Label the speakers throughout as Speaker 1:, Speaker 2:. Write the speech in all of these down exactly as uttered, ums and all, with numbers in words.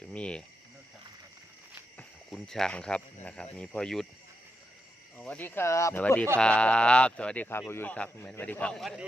Speaker 1: จะมีคุณช่างครับนะครับมีพ่อยุทธ
Speaker 2: สวัสดีครับ
Speaker 1: สวัสดีครับสวัสดีครับพ่อยุทธครับแม่สวัสดีครับ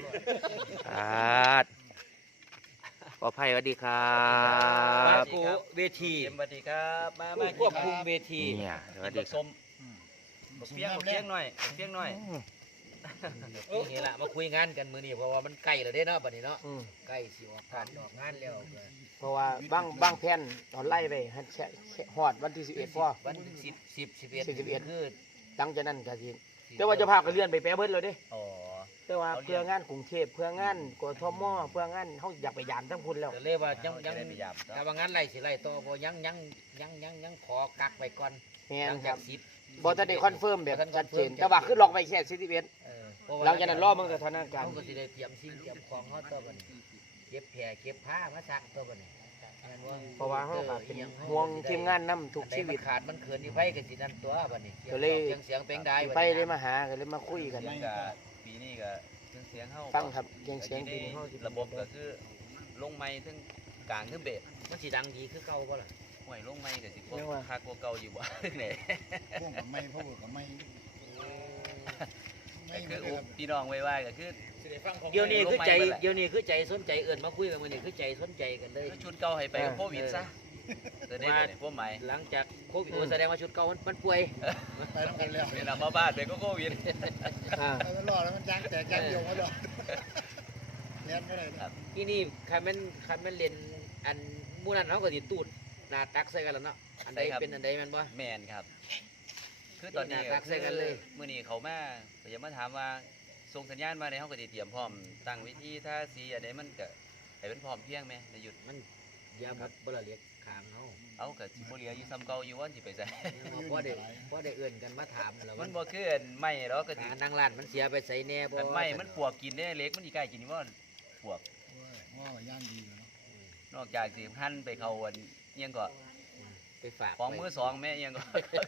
Speaker 1: ครับพ่อไผ่สวัสดีครั
Speaker 2: มา
Speaker 1: บ
Speaker 2: กูเวที
Speaker 3: สวัสดีครับมามา
Speaker 2: ควบคุมเวที
Speaker 1: เนี่ยสวัสดีค
Speaker 3: ส
Speaker 1: รับ
Speaker 3: มบักเฟี้ยงบักเฟี้ยงหน่อยบักเฟี้ยงหน่อย
Speaker 2: นี่แหละมาคุยงานกันมื้อนี้เพราะว่ามันใกล้แล้วเด้เนาะบัดนี้เนาะ
Speaker 4: อืม
Speaker 2: ใกล้สิออกการออกงานแล้ว
Speaker 4: เพราะว่าบางบางแผ่นตอนไล่ไปหันแช่แช่ฮอดวันที่สิบเอ็ดพอ
Speaker 2: วันสิบ สิบ สิบเอ็ด
Speaker 4: สิบเอ็ด
Speaker 2: คือ
Speaker 4: หลังจากนั้นก็สิแต่ว่าเจะพาพก็เลื่อนไปแป๊บเบิดเลยเด้
Speaker 3: อ๋อ
Speaker 4: แต่ว่าเพื่องานกรุงเทพเพื่องานกทมเพื่องานเฮาอยากไปยามทั้งพุ่นแล้ว
Speaker 2: ก็เลยว่ายังยัง
Speaker 3: จะได้พยายาม
Speaker 2: ถ้าว่างานไล่สิไล่ต่อบ่ยังยังยังยังยังขอกักไว้ก่อน
Speaker 4: แม่
Speaker 2: หลั
Speaker 4: น
Speaker 2: ง
Speaker 4: ค
Speaker 2: จา
Speaker 4: รั
Speaker 2: ก
Speaker 4: บ
Speaker 2: สิบ
Speaker 4: บ่ทันได้คอนเฟิร์มแบบ
Speaker 2: บ่ทัน
Speaker 4: ชัดเจน
Speaker 2: confirm
Speaker 4: แต่ว่าคือล็อกไว้แค่สิบเอ็ด
Speaker 2: เออเพระว่
Speaker 4: หลังจากนั้นรอเบิ่งสถานการณ์
Speaker 2: เฮาก็สิได้เตรียมสิ่งเตรียมของเฮาต่อบัดนี้เก็บแผลเก็บผ้ามาซักต่อบัดนี้แม่นบ่
Speaker 4: เพราะว่าเฮาก็เป็นห่วงทีมงานนํทุกชีวิต
Speaker 2: อันใดมันขาดมันเขินนี่ไผก็สินั่นตัวบัดนี้
Speaker 4: ก็เลย
Speaker 2: เสียงเสียงเพลงได้บัด
Speaker 4: ไป
Speaker 2: นี้
Speaker 4: เลยมาหาก็เลยมาคุยกัน
Speaker 3: เสียงกับปีนี้ก็เครื่องเสียงเข้า
Speaker 4: ฟังครับเสียงเสียงปีนี้เฮาสิ
Speaker 3: ระบบก็คือลงไม้ถึงกลางถึงเบส
Speaker 2: มันสิดังดีคือเก่าบ่ล่ะ
Speaker 3: ห่วยลงไม้ก็สิพวกคักกว่าเก่าอยู่บ่ไหน
Speaker 5: พวกกับไม่พวกกับไม่ไม่
Speaker 3: ก็คือ
Speaker 5: เหมือน
Speaker 3: พี่น้องไว้ว่าก็คือ
Speaker 2: เดี๋ยวนี้คือใจ
Speaker 3: ลงไม้เบิดแหละ
Speaker 2: เดี๋ยวนี้คือใจสนใจเอิ้นมาคุยกันมื้อนี้คือใจสนใจกันเลย
Speaker 3: ชุดเก่าให้ไปกับโควิดซะจะได้เนี่ยพวกใหม่
Speaker 2: หลังจากโควิดโอ้แสดงว่าชุดเก่ามันมันป่วย
Speaker 5: ไปต้องกันแล้ว
Speaker 3: เวลามาบ้านไปก็โควิด
Speaker 4: อ่า
Speaker 5: ไปรอแล้วมันจ้างแต่จ้างโยงมาดอกเลี้ยงไม่ได้นะ
Speaker 2: ที่นี่คันแม่นคันแม่นเล่นอันหมู่นั้นเฮาก็สิตูดหน้าตักใส่กันแล้วเนาะอันใดเป็นอันใดแม่นบ่
Speaker 3: แมนครับ คือตอนนี้
Speaker 2: นี่น่ารักใส่กันเลย
Speaker 3: มื่อนี้เขามาก็จะมาถามว่าส่งสัญญาณมาในห้องก็สิเตรียมพร้อมตั้งวิธีท่าสีอะไรมันก็ให้เป็นพร้อมเพรียงไหมในหยุด
Speaker 2: มันยาหมดบ่ละเรียกขางเฮา
Speaker 3: เอากับสิบ่เหลืออยู่ซ้ำเก่าอยู่วันสิไปใส่
Speaker 2: พอได้พอได้เอื้อนกันมาถามแล้ว
Speaker 3: มั
Speaker 2: มัน น
Speaker 3: บ่คืออันไม่หรอกก็สิ
Speaker 2: การนั่งร้านมันเสียไปใส่แน่บ่
Speaker 3: อันไม่มันปวกกินได้เล็กมันอีกล้ากินนี่บ่ปวก
Speaker 5: ว่าย่านดีอยู่เนาะ
Speaker 3: นอกจากสิหั่นไปเข้าอันเอียงก็
Speaker 2: ไปฝาก
Speaker 3: ของมือสองแม่เอียงก็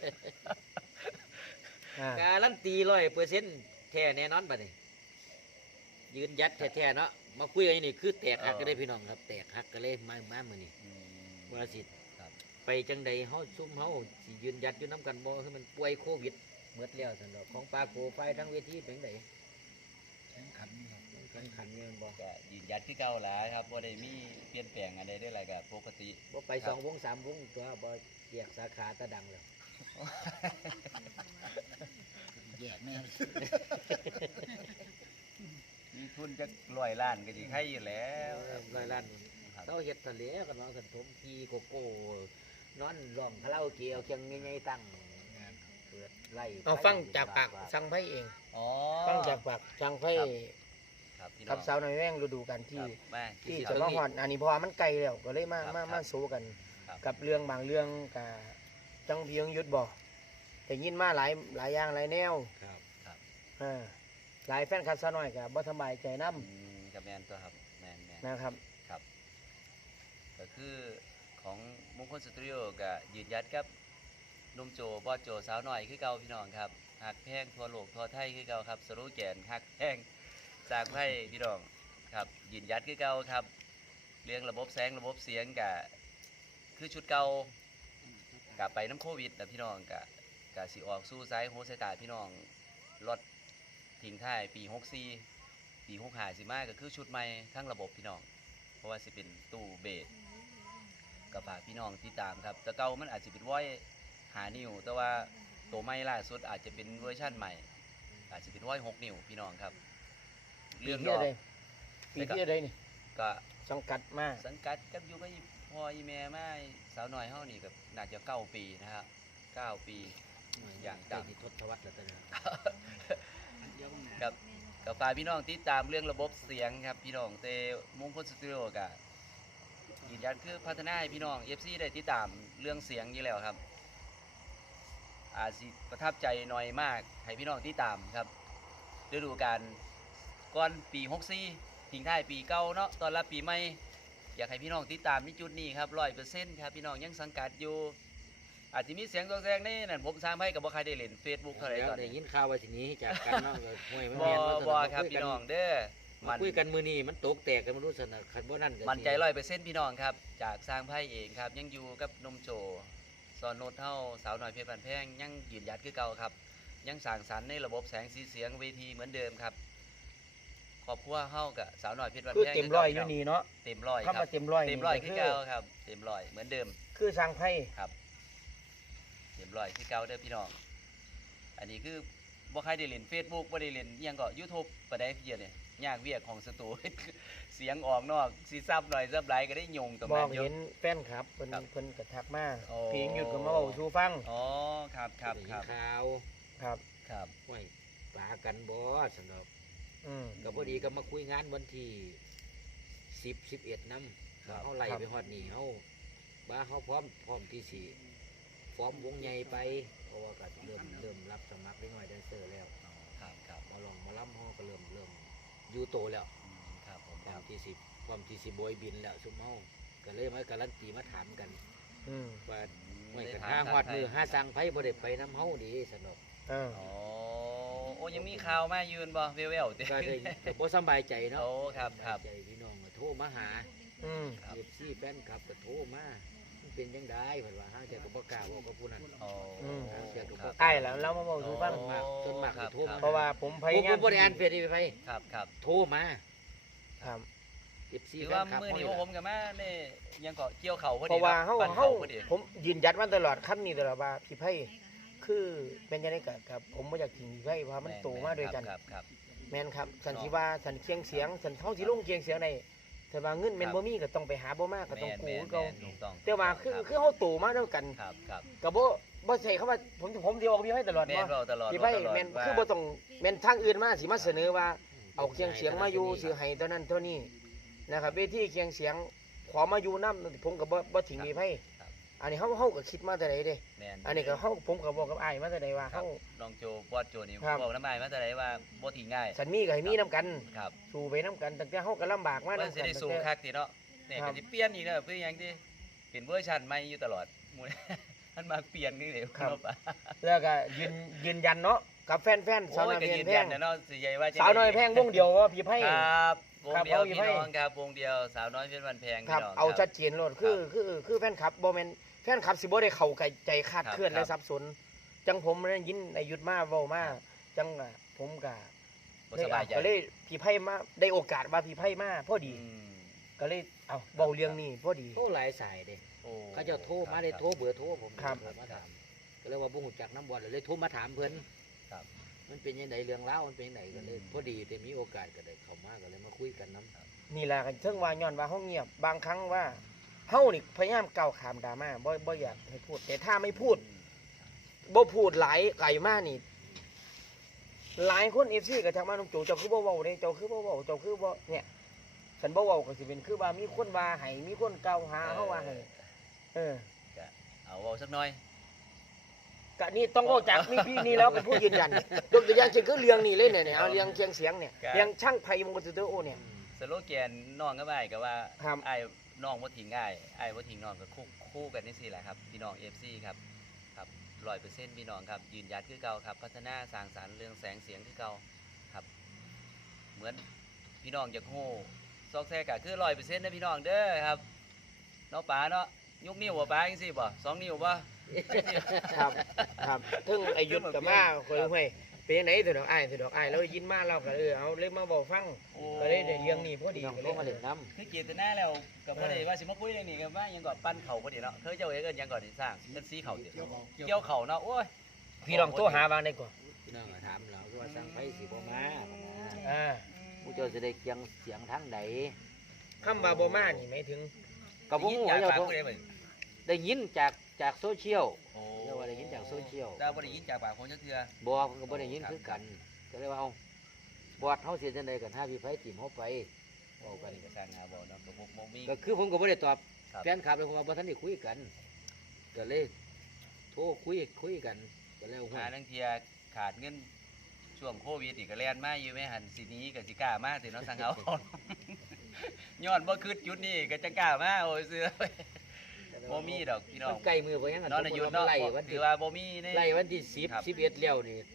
Speaker 4: อ่า
Speaker 2: การันตีร้อยเปอร์เซ็นต์แท้แน่นอนบัดนี้ยืนยัดแท้ๆเนาะมาคุยกันนี่คือแตกหักก็ได้พี่น้องครับแตกหักก็เลยมามามื้อนี้
Speaker 3: อืม
Speaker 2: ว่าสิ
Speaker 3: ครับ
Speaker 2: ไปจังใดเฮาซุ่มเฮาสิยืนยัดอยู่นํกันบ่คือมันป่วยโควิดหมดแล้วซั่นดอกของปลาโกไฟทั้งเวทีเป็นจังได
Speaker 5: แข็งขันนี่ครับ
Speaker 2: มันขันขันนี่มันบ่
Speaker 3: ก็ยืนยัดคือเก่าหลายครับบ่ได้มีเปลี่ยนแปลงอะไรได้หลายก็ปกติ
Speaker 2: บ่ไปสองวงสามวงตัวบ่แยกสาขาตะดังแล้ว
Speaker 5: แย่แน่
Speaker 3: มีทุนจะร้อยล้านก็สิใครอยู่แล้วครับ
Speaker 2: ร้อยล้าน
Speaker 3: ครับ
Speaker 2: เฮาเฮ็ดทะเลกันเนาะสันทมกีโกโก้นอนร้องคาราโอเกะเอาเคียงใหญ่ๆตั้งเปิดไล่
Speaker 4: เอาฟังจากปากสังไพ่เอง
Speaker 3: อ๋อ
Speaker 4: ฟังจากปากสังไพ่
Speaker 3: ครับพี่น้
Speaker 4: กั
Speaker 3: อบ ง
Speaker 4: สาวน้อยแว่งฤดูกาลที่
Speaker 3: ครับมา
Speaker 4: ที่
Speaker 3: ค
Speaker 4: จะ
Speaker 3: รับ
Speaker 4: มาฮอดอันนี้เพราะว่ามันไกลแล้วก็เลยมา
Speaker 3: ครับ
Speaker 4: มา
Speaker 3: ครับ
Speaker 4: มาสู้กัน
Speaker 3: ครับ
Speaker 4: กับเรื่องบางเรื่องกับจังเพียงยุทธบอกแต่ยินมาหลายหลายอย่างหลายแนว
Speaker 2: ครับ
Speaker 4: อ่าหลายแฟนคลับสาวน้อยกับบ่สบายใจนํ
Speaker 3: อืมกับแมนตัวครับแมนแมน
Speaker 4: นะครับ
Speaker 3: ครับก็คือของมงคลสตูดิโอก็ยืนยัดกับหนุ่มโจบอสโจสาวหน่อยคือเก่าพี่น้องครับหักแพงทั่วโลกทั่วไทยคือเก่าครับสโลแกนหักแพงสร้างไพ่พี่น้องครับยืนยัดคือเก่าครับเรื่องระบบแสงระบบเสียงกะคือชุดเก่ากะไปน้ำโควิดนะพี่น้องกะกะสิออกสู้ซ้ายโฮสตาพี่น้องรถทิ้งท้ายปีหกสี่ปีหกห้าสิมาก็คือชุดใหม่ทั้งระบบพี่น้องเพราะว่าสิเป็นตู้เบสกับฝากพี่น้องติดตามครับแต่เก่ามันอาจจะเป็นว้อยหานิ้วแต่ว่าตัวใหม่ล่าสุดอาจจะเป็นเวอร์ชั่นใหม่ อาจจะเป็นว้อยหกนิ้วพี่น้องครับ
Speaker 4: ปี
Speaker 3: เรื่อง
Speaker 4: ที่
Speaker 3: ดอก
Speaker 4: ใดปีที่ใดนี่
Speaker 3: ก็
Speaker 4: สังกัดมา
Speaker 3: สังกัดกับอยู่กับพ่ออีแม่มาสาวน้อยเฮานี่ก็น่าจะเก้าปีนะครับเก้าปี อย่างดัง
Speaker 2: ที่ทศวรรษแล้วตอนนี้
Speaker 3: กับกับฝากพี่น้องติดตามเรื่องระบบเสียงครับพี่น้องเตมงคลสตูดิโอกะยืนยันคือพัฒนาให้พี่น้อง เอฟ ซี ได้ติดตามเรื่องเสียงอยู่แล้วครับ อาจสิประทับใจหน่อยมากให้พี่น้องติดตามครับฤดูกาลก่อนปีหกสี่ทิ้งท้ายปีเก่าเนาะตอนรับปีใหม่อยากให้พี่น้องติดตามในจุดนี้ครับร้อยเปอร์เซ็นต์ครับพี่น้องยังสังกัดอยู่ อาจจะมีเสียงตัวแซงนี่นั่นผมสร้างให้กับบ่ใครได้เล่น Facebook เท่าไหร่
Speaker 2: แล้ว
Speaker 3: ตอน
Speaker 2: ได้
Speaker 3: นี้
Speaker 2: ยินข่าวว่าสิหนี้จากกันเนาะก็ห่วยมัน
Speaker 3: บ่
Speaker 2: แม่นว่า
Speaker 3: บ่
Speaker 2: สำห
Speaker 3: ครับ
Speaker 2: ย
Speaker 3: พี่
Speaker 2: กั
Speaker 3: น้องเด้อ
Speaker 2: มาคุยกันมื้อนี้มันตกแตกกันบ่รู้ซั่นน่ะคันบ่นั่นก็สิ
Speaker 3: มันใจร้อยเปอร์เซ็นต์พี่น้องครับ จากสร้างไพ่เองครับ ยังอยู่กับนมโจสอนโนดเท่าสาวหน่อยเพชรบันแพงยังยืนหยัดคือเก่าครับ ยังสร้างสรรค์ในระบบแสงสีเสียงเวทีเหมือนเดิมครับครอบครัวเฮากับสาวหน่อยเพชรบัน
Speaker 4: คือ
Speaker 3: แพง
Speaker 4: เต็มร้อยอยู่นี่เนาะ
Speaker 3: เต็มร้อยค
Speaker 4: คำ
Speaker 3: รับ
Speaker 4: ว่าเต็มร้อย
Speaker 3: เต็ม
Speaker 4: นี่
Speaker 3: ร้อย
Speaker 4: ก็
Speaker 3: คือเก่าครับเต็มร้อยเหมือนเดิม
Speaker 4: คือสร้างไพ่
Speaker 3: ครับเต็มร้อยคือเก่าเด้อพี่น้องอันนี้คือบ่ใครได้เล่น Facebook บ่ได้เล่นอิหยังก็ YouTube ปานใดพี่เนี่ยยากเวียกของสตู เสียงออกนอกสิซับหน่อยซับหลายก็ได้ยงตรง
Speaker 4: บอ
Speaker 3: นั้
Speaker 4: ก
Speaker 3: นอยู่
Speaker 4: เห็นแฟนครับเพิ่น
Speaker 3: ครับ
Speaker 4: เพิ่นก็ทักมา
Speaker 3: โอ้
Speaker 4: เพียงหยุดก็มาเว้าสู่ฟัง
Speaker 3: อ๋อครับครับ
Speaker 2: ได้
Speaker 3: ค
Speaker 2: ยิ
Speaker 3: รั
Speaker 2: น
Speaker 3: บ
Speaker 2: ข่าว
Speaker 4: ครับ
Speaker 3: ครับ
Speaker 2: ห้วยปากันบ่สำหรับ
Speaker 4: อืม
Speaker 2: ก็พอดีก็มาคุยงานวันที่สิบ สิบเอ็ดนำ
Speaker 3: ครับ
Speaker 2: เฮาไล่
Speaker 4: ครับ
Speaker 2: ไปฮอดนี่เฮาว่าเฮาพร้อมพร้อมที่สิฟอร์มวงใหญ่ไปเพราะว่าก็เริ่มเริ่มรับสมัครเล็กน้อยแดนเซอร์แล้ว
Speaker 3: อ๋อครับครับ
Speaker 2: มาลองมาล่ำเฮาก็เริ่มเริ่มอยู่โตแล้ว
Speaker 3: อืมครับผม
Speaker 2: ค
Speaker 3: คว
Speaker 2: า
Speaker 3: รั
Speaker 2: ม
Speaker 3: บ
Speaker 2: ที่สิความที่สิโบยบินแล้วซุมเฮาก็เลยมาการันตีมาถามกัน
Speaker 4: อืม
Speaker 2: ว่าไม่
Speaker 3: ได้
Speaker 2: กัน
Speaker 3: ถาม
Speaker 2: ห้าฮอด
Speaker 3: ทางไทย
Speaker 2: มือห้าสั่งไผบ่ได้ไปน้ำเฮาดีสนอก
Speaker 4: เออ
Speaker 3: อ๋อโอ้ยังมีข่าวมายืนบ่เวลเวลเด้
Speaker 2: ก็เลยก็บ่สำบายใจเนาะ
Speaker 3: โอ้ครับครับ
Speaker 2: สำายใจพี่น้องก็โทรมาหา
Speaker 4: อืม
Speaker 3: ครับ
Speaker 2: เอฟซีแฟนคลับก็โทรมามันเป็นจังได๋เพิ่นว่าห้างเทื่อก็บ่กล้าเว้ากับผู้นั้น
Speaker 3: อ๋อ
Speaker 2: ห้างเทื่อก็บ่
Speaker 4: ไอ้แล้วเรามาเว้าสู่ฟัง
Speaker 2: ส่วนมากส่วนมาก
Speaker 3: ครับ
Speaker 2: สิโทรมา
Speaker 4: เพราะว่าผมพ
Speaker 2: ผม
Speaker 4: ยายาม
Speaker 2: บ่ได้อ่านเฟซนี่ไปไผ
Speaker 3: ครับครับ
Speaker 2: โทรมา
Speaker 4: ครับ
Speaker 2: เอฟซี
Speaker 3: ถือ
Speaker 2: แฟ
Speaker 3: ว่าน
Speaker 2: คลับ
Speaker 3: มื้อ
Speaker 2: เฮา
Speaker 3: นี้
Speaker 2: นี่
Speaker 3: ผมกับมานี่ยังก็เกี่ยวเข่าพอดี
Speaker 4: เพราะว่าเฮา
Speaker 3: ปั่น
Speaker 4: เฮา
Speaker 3: พอดี
Speaker 4: ผมยืนยันมาตลอดคำนี้ตลอดว่าพี่ไพ่คือเป็นจังได๋ก็ครับ ผมบ่อยากทิ้งพี่ไพ่เพราะมันโตมาด้วยกัน
Speaker 3: ครับครับ
Speaker 4: แม่นครับสันสิว่าสันเคียงเสียงสันเฮาสิลงเคียงเสียงได้แต่ว่าเงินแม่นบ่มีก็ต้องไปหาบ่มาก็ต้องกู้คือเก่า
Speaker 3: แม่นๆถูกต้อง
Speaker 4: แต่ว่าคือคือเฮาโตมาด้วยกัน
Speaker 3: ครับครับ
Speaker 4: ก็บ่บ่ใช่คำว่าผมผมสิบอกพี่ไพ่ตลอด
Speaker 3: แม่น
Speaker 4: ว่า
Speaker 3: เราตลอด
Speaker 4: พี่ไพ่
Speaker 3: เราตลอด
Speaker 4: แม่น
Speaker 3: ว่า
Speaker 4: คือบ่ต้องแม่นทางอื่นมาสิมาเสนอว่า เอาเคียงเสียงมาอยู่สิให้เท่านั้นเท่านี้นะครับเวทีเคียงเสียงขอมาอยู่นํผมก็บ่บ่ทิ้งพี่ไพ่อันนี้เฮาเฮาก็คิดมาแต่ใดเด้
Speaker 3: แม่น
Speaker 4: อันนี้ก็เฮาผมก็บอกกับอ้ายมาแต่ใดว่า
Speaker 3: ครั
Speaker 4: เฮา
Speaker 3: บน้องโจบอสโจนี่
Speaker 4: ครับ
Speaker 3: บอกน้ำลายมาแต่ไหนว่าบ่ทิ้งง่าย
Speaker 4: สันมีก็ให้มีนํกัน
Speaker 3: ครับ
Speaker 4: สู้ไปนํกันตั้งแต่เฮาก็ลำบากมา
Speaker 3: มั
Speaker 4: นํ
Speaker 3: นสิ
Speaker 4: กัน
Speaker 3: ได้
Speaker 4: ตั้ง
Speaker 3: สูง
Speaker 4: แต่
Speaker 3: คักติเนาะเนี่ย
Speaker 4: ครั
Speaker 3: ก็
Speaker 4: บ
Speaker 3: สิเปลี่ยนอีกเด้อเพื่อหยังที่เป็นเวอร์ชันใหม่อยู่ตลอดหมู่ มันมาเปลี่ยนนี่เด้อ
Speaker 4: ครับ
Speaker 3: เนาะป่ะ
Speaker 4: แล้วก็ยืนยืนยันเนาะกับแฟนๆสาว
Speaker 3: โอ้
Speaker 4: น้
Speaker 3: ย
Speaker 4: อย
Speaker 3: ก็
Speaker 4: เพล
Speaker 3: ยื
Speaker 4: ง
Speaker 3: น
Speaker 4: แพ
Speaker 3: ยั
Speaker 4: ง
Speaker 3: นนะเนาะสิใหญ่ว่าจะ
Speaker 4: สาวน้อยแพงวงเดียวว่าพี่ไพ่
Speaker 3: ครับวง
Speaker 4: ครับ
Speaker 3: เดียว
Speaker 4: เอาอยู่
Speaker 3: พี่
Speaker 4: ให้
Speaker 3: น้องครับวงเดียวสาวน้อยเพชรวันแพง
Speaker 4: ครับ
Speaker 3: พี่น้อง
Speaker 4: เอา
Speaker 3: ค
Speaker 4: ชั
Speaker 3: รับ
Speaker 4: ดเจนโลดคือคือคือแฟนคลับบ่แม่นแฟนคลับสิบ่ได้เข้าใจคาด
Speaker 3: ครับ
Speaker 4: เคลื่อน
Speaker 3: ครั
Speaker 4: และ
Speaker 3: บ
Speaker 4: สับสนจังผมได้ยินไอ้ยุทธมาเว้ามาจังอ่ะผมก็
Speaker 3: บ่
Speaker 4: เลย
Speaker 3: สบายใจ
Speaker 4: ก็เลยพี่ไพ่มาได้โอกาสว่าพี่ไพ่มาพอดี
Speaker 3: อืม
Speaker 4: ก็เลยเอาเว้าเรื่องนี้พอดี
Speaker 2: โทรหลายสายเด้
Speaker 3: โอ้
Speaker 2: เขาเจะโทรมาได้โทรเบอร์โทรผม
Speaker 4: ครับ
Speaker 2: โทรมาถามก็เลยว่าบ่ฮู้จักน้ำบอลเลยโทรมาถามเพิ่น
Speaker 3: ครับ
Speaker 2: มันเป็นยังไงเรื่องเล่าวมันเป็นยังไงก็เลยพอดีแต่มีโอกาสก็ได้เข้ามาก็เลยมาคุยกันน้ำ
Speaker 4: นี่แหละกันเชิงว่าย้อนว่าเฮาเงียบบางครั้งว่าเฮานี่พยายามก้าวข้ามดราม่าบ่บ่อยากให้พูด แต่ถ้าไม่พูด บ่พูดหลายไก่มากนี่ หลายคน เอฟ ซี ก็ทักมาน้องโจเจ้าคือบ่เว้าเด้เจ้าคือบ่เว้าเจ้าคือบ่เนี่ยฉันบ่เว้าก็สิเป็นคือว่ามีคนว่าให้มีคนกล่าวหาเฮาว่าให้เออ
Speaker 3: ก็เอาเว้าสักหน่อย
Speaker 4: ก็นี่ต้องเว้าจากนี่พี่นี่แล้วเป็นผู้ยืนยันยกตัวอย่างเช่นคือเรื่องนี้เลยเนี่ยเนี่ยเอาเรื่องเคียงเสียงเนี่ยเรื่องช่างไผวงกลสตูดิโอเนี่ย
Speaker 3: สโลแกนน้องก็ไม่ก็ว่า
Speaker 4: ครับ
Speaker 3: ไอ้ายน้องบ่ทิ้งง่ายไอ้ายบ่ทิ้งน้องก็คู่คู่กันนี่สิแหละครับพี่น้อง เอฟ ซี ครับครับร้อยเปอร์เซ็นต์พี่น้องครับยืนหยัดคือเก่าครับ พัฒนาสร้างสรรค์เรื่องแสงเสียงคือเก่าครับ เหมือนพี่น้องอยากฮู้ซอกแซกก็คือร้อยเปอร์เซ็นต์นะพี่น้องเด้อครับเนาะป๋าเนาะยกนิ้วบ่ป๋าจังซี่บ่สองนิ้วบ่
Speaker 4: ครับครับถึงไอ้ยุทธก็มาคอยห้วยเป็นจังได๋ตัวดอกอ้ายตัวดอกอ้ายแล้วยินมาเราก็เออเอาเลยมาเว้าฟังก็เลยได้เรื่องนี้พอดี
Speaker 2: น้อง
Speaker 4: ก็
Speaker 2: โท
Speaker 4: เล
Speaker 2: ร
Speaker 4: ย
Speaker 2: มาเล่นน้
Speaker 3: คือเจตนาแล้วก็บ่ได้ว่าสิมาคุยเรื่องนี้กันว่าหยังก่อนปั้นเข่าพอดีเนาะเคยเจ้าเอ้ยเอิ้นหยังก่อนสิสร้างเป็นสีเข่าติ
Speaker 5: เกี่ยวเขา
Speaker 3: เกี่ยวเข่าเนาะโอ้ย
Speaker 4: พี่ลองโทรหาวางได้ก่อน
Speaker 2: ำพี่น้องก็ถามเราว่าสั่งไผสิบ่มา
Speaker 4: อ่า
Speaker 2: ผู้เจ้าสิได้เคียงเสียงทางใด
Speaker 4: คำว่าบ่มานี่หมายถึง
Speaker 2: ก็บ่ฮู้
Speaker 3: ได้ยิน
Speaker 2: ว่า
Speaker 3: จาก
Speaker 2: เจ้า
Speaker 3: ปาก
Speaker 2: โทร
Speaker 3: ผู้ใดเบิ่ง
Speaker 2: ได้ยินจากจากโซเชียล
Speaker 3: โอ้
Speaker 2: เรียกว่าได้ยินจากโซเชียล
Speaker 3: ดาวบ่ได้ยินจากปากคนจักเทื่อ
Speaker 2: บ่เพิ่นก็บ่ได้ยินคือกันก็เลยว่าเอาบอดเฮาเสียจังไดกันหาพี่ไผติมเฮาไปเว้า
Speaker 3: กั
Speaker 2: กัน น
Speaker 3: ก็สร้างงานบ่เนาะก็บ่บ่มี
Speaker 2: ก็คือผมก็บ่ได้ตอบ
Speaker 3: ครับ
Speaker 2: แฟนคลับเลยเพราะว่าบ่ทันได้คุยกันก็เลยโทรคุยคุยกันก็แล้ว
Speaker 3: หาทั้งเที่ยขาดเงินช่วงโควิดนี่ก็แล่นมาอยู่แม่หันสิหนี้ก็สิกล้ามาติเนาะสั่งเอา ย้อนบ่คิดจุดนี้ก็จะกล้ามาโอ้ยเสือบ่มีดอกพี่น้อ
Speaker 2: มั
Speaker 3: ง
Speaker 2: นใกล้มือบ่ยัง
Speaker 3: นอนในยุดเนาะ
Speaker 2: ไล่วัน
Speaker 3: ถื
Speaker 2: ที่
Speaker 3: อว่าบ่มีใน
Speaker 2: ไล่วันที่สิบ
Speaker 3: ครับ
Speaker 2: สิบเอ็ดแล้วนี่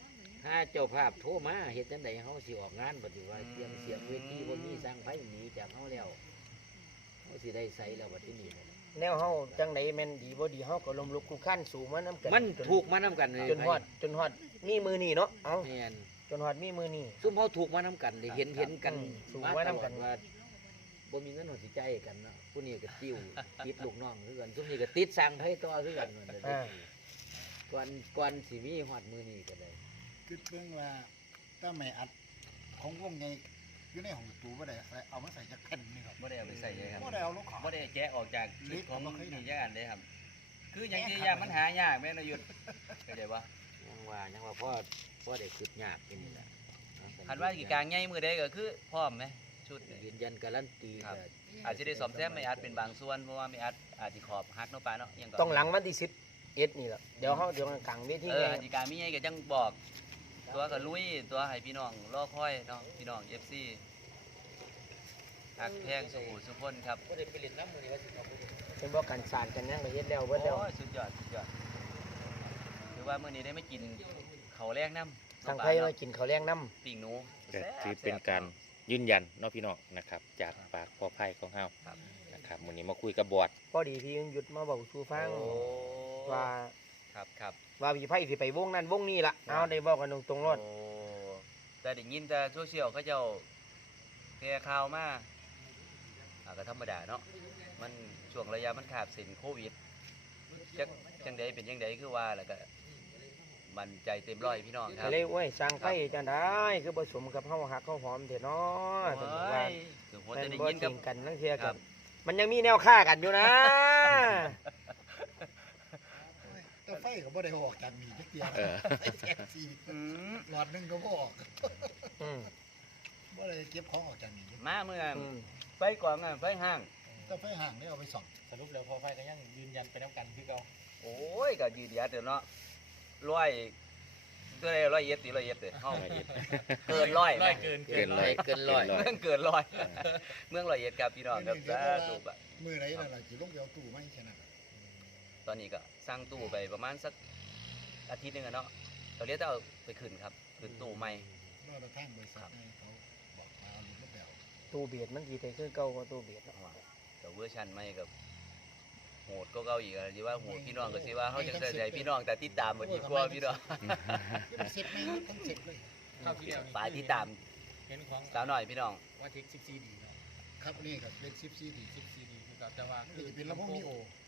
Speaker 2: ถ้าเจ้าภาพโทรมาเฮ็ดจังไดเฮาสิออกงานบัดนี้ว่าเสียงเสียงเวทีบ่มีสร้างไผหนีจากเฮาแล้วเฮาสิได้ใส่แล้วบัดที่นี่นะ
Speaker 4: แนวเฮาจังไดแม่นดีบ่ดีเฮาก็ล้มลุกคลุกคลานสู่มานํกัน
Speaker 2: มันถูกมานํกันเลย
Speaker 4: จนฮอดจนฮอดมีมือนี่เนาะเอ้า
Speaker 2: แม่น
Speaker 4: จนฮอดมีมือนี่
Speaker 2: ซุมเฮาถูกมานํกันได้เห็นเห็นกัน
Speaker 4: อืมถูก
Speaker 2: มา
Speaker 4: มา
Speaker 2: ต
Speaker 4: นำ
Speaker 2: ล
Speaker 4: กั
Speaker 2: อน ดว่าบ่มีเงินเฮาสิจ่ายกันเนาะผู้นี้ก็ติ้วติดลูกน้องคือกันซุมนี้ก็ติดสร้างไผต่อคือกันนั่นแหละ
Speaker 4: อ่า
Speaker 2: ก่อนก่อนสิมีฮอดมื้อนี้ก็ได้
Speaker 5: คือเพิ่งว่าถ้าไม่อัดของวงไงอยู่ในห้องตู้บ่ได้เอามาใส่จักแผ่นนี่ครับ
Speaker 3: บ่ได้เอาไปใส่เลยครับ
Speaker 5: บ่ได้เอาลูกขอ
Speaker 3: บ่ได้แกะออกจากชุดของ
Speaker 5: ลิฟต์เอามาขึ้น
Speaker 3: นี่จักอันเลยครับ คืออย่างที่ยามมันหายากแม่นายยุทธเข้าใจบ่
Speaker 2: ยังว่ายังว่าพ่อพ่อได้คิดยากที่นี่แหละ
Speaker 3: คันว่ากี่กลางใหญ่มือใดก็คือพร้อมไหมชุดนี่
Speaker 2: ยืนยันการันตี
Speaker 3: ครับ
Speaker 2: ก็
Speaker 3: อาจจะได้ซ่อมแซมไม่อาจเป็นบางส่วนเพราะว่าไม่อาจอาจสิขอบหักเนาะปลาเนาะอิหยังก็
Speaker 4: ต้องหลังวันที่สิบเอ็ดนี่แหละเดี๋ยวเฮาเดี๋ยวกลางเวที
Speaker 3: เออ
Speaker 4: ไง
Speaker 3: ดีการมีไงก็จังบอก ตัวก็ลุยตัวให้พี่น้องรอคอยเนาะพี่น้อง เอฟ ซี หักแพงสุขุสุพนครับ
Speaker 2: บ่ได้ไปเล่นน้ำมื้อนี้ว่าสิเอาไปเล่น
Speaker 4: เป็นบ่กันสารกันหยังก็เฮ็ดแล้วเบิดแล้ว
Speaker 3: โอ้ยสุดยอดสุดยอดคือว่ามื้อนี้ได้ไม่กินเขาวแรงน้ำ
Speaker 4: ทางไผมากินข้าวแรงน้ำ
Speaker 3: ปิ่งหนู
Speaker 1: ก็ถือเป็นการยืนยันเนาะพี่น้องนะครับ จากปากพ่อไพ่ของเฮา
Speaker 3: ครับ
Speaker 1: นะครับวันนี้มาคุยกับบอด
Speaker 4: พอดีพี่ยังหยุดมาเว้าสู่ฟัง
Speaker 3: โอ้
Speaker 4: ว่า
Speaker 3: ครับครับ
Speaker 4: ว่าพี่ไผสิไปวงนั้นวงนี้ล่ะเอาได้บอกกันตรงๆรอด
Speaker 3: โอ้แต่ได้ยินแต่โซเชียลเขาเจ้าแพร่ข่าวมาอ่าก็ธรรมดาเนาะมันช่วงระยะมันขาดสินโควิดจักจังใดเป็นจังใดคือว่าแล้วก็มันใจเต็มร้อยพี่น้องครั
Speaker 4: ก็
Speaker 3: บ
Speaker 4: เลยโอ้ยสร้างไผจังได้คือบ่สมกับเฮาฮักเฮาหอมแท้เนาะแต่
Speaker 3: โอ้
Speaker 4: ว่าย
Speaker 3: คือผม
Speaker 4: มั
Speaker 3: จะ
Speaker 4: น
Speaker 3: ได้
Speaker 4: บ่
Speaker 3: ยิน
Speaker 4: จ
Speaker 3: กั
Speaker 4: ริ
Speaker 3: บ
Speaker 4: งกันทั้งเที่ย
Speaker 3: ค
Speaker 4: กั
Speaker 3: รั
Speaker 4: น
Speaker 3: บ
Speaker 4: มันยังมีแนวฆ่ากันอยู่นะ
Speaker 5: แต่ไฟก็บ่ได้ออกจากมีจักเดียว
Speaker 1: เออ
Speaker 5: ไฟแท็กซี่
Speaker 3: อืม
Speaker 5: หลอดหนึงก็บ่ออก
Speaker 4: อืม
Speaker 5: บ่ได้เก็บของออกจากนี่
Speaker 3: มาเมื่อ
Speaker 4: อืม
Speaker 3: ไปก่อนอ่ะไปห้าง
Speaker 5: แต่ไฟห่างได้เอาไปส่อง
Speaker 6: สรุปแล้วพอไฟก็ยังยืนยันไปน้ำกันคือเก่า
Speaker 3: โอ้ยก็ยืดยัดเดี๋ยวเนาะร้อยก็ได้ร้อยเอ็ดตีร้อยเอ็ดเลยเฮาเกินร้อยไหม
Speaker 6: ร้อยเกิน
Speaker 1: เกินร้อย
Speaker 2: เกินร้อย
Speaker 1: เกินร้อย
Speaker 3: เมืองเกินร้อยเมืองร้อยเอ็ดครับพี่น้องครับสาธุบะ
Speaker 5: มือไหนนั่นล่ะสิลงไปเอาตู้ไม้แค่นั้น
Speaker 3: ตอนนี้ก็สร้างตู้ไปประมาณสักอาทิตย์หนึงอะเนาะเราเรียกจะเอาไปขึ้นครับขึ้นตู้ใหม่
Speaker 5: รอดทางบริษัทให้เขาบอกมาเอาลูกมาแปลว
Speaker 4: ตู้เบียดมันสิได้คือเก่ากว่าตู้เบียดเนาะ
Speaker 3: กับเวอร์ชันใหม่กับโหดก็เก่าอีกอะสิว่าโหดพี่น้องก็สิว่าเขาจังใจพี่น้องแต่ติดตามบ่ดีกว่าพี่น้อง
Speaker 5: มันเสร็จไหมทั้งเสร็จเลย
Speaker 6: เข้าที่แล้วนี่
Speaker 3: ฝ่ายที่ตาม
Speaker 6: เห็นของ
Speaker 3: สาวน้อยพี่น้อง
Speaker 6: ว่าเทคสิบสี่ดีเนาะ
Speaker 5: ครับนี่ก็เป็นสิบสี่ดี
Speaker 6: สิบสี่ดีคือเก่าแต่ว่า
Speaker 5: นี่จะเป็นระบบมีโอ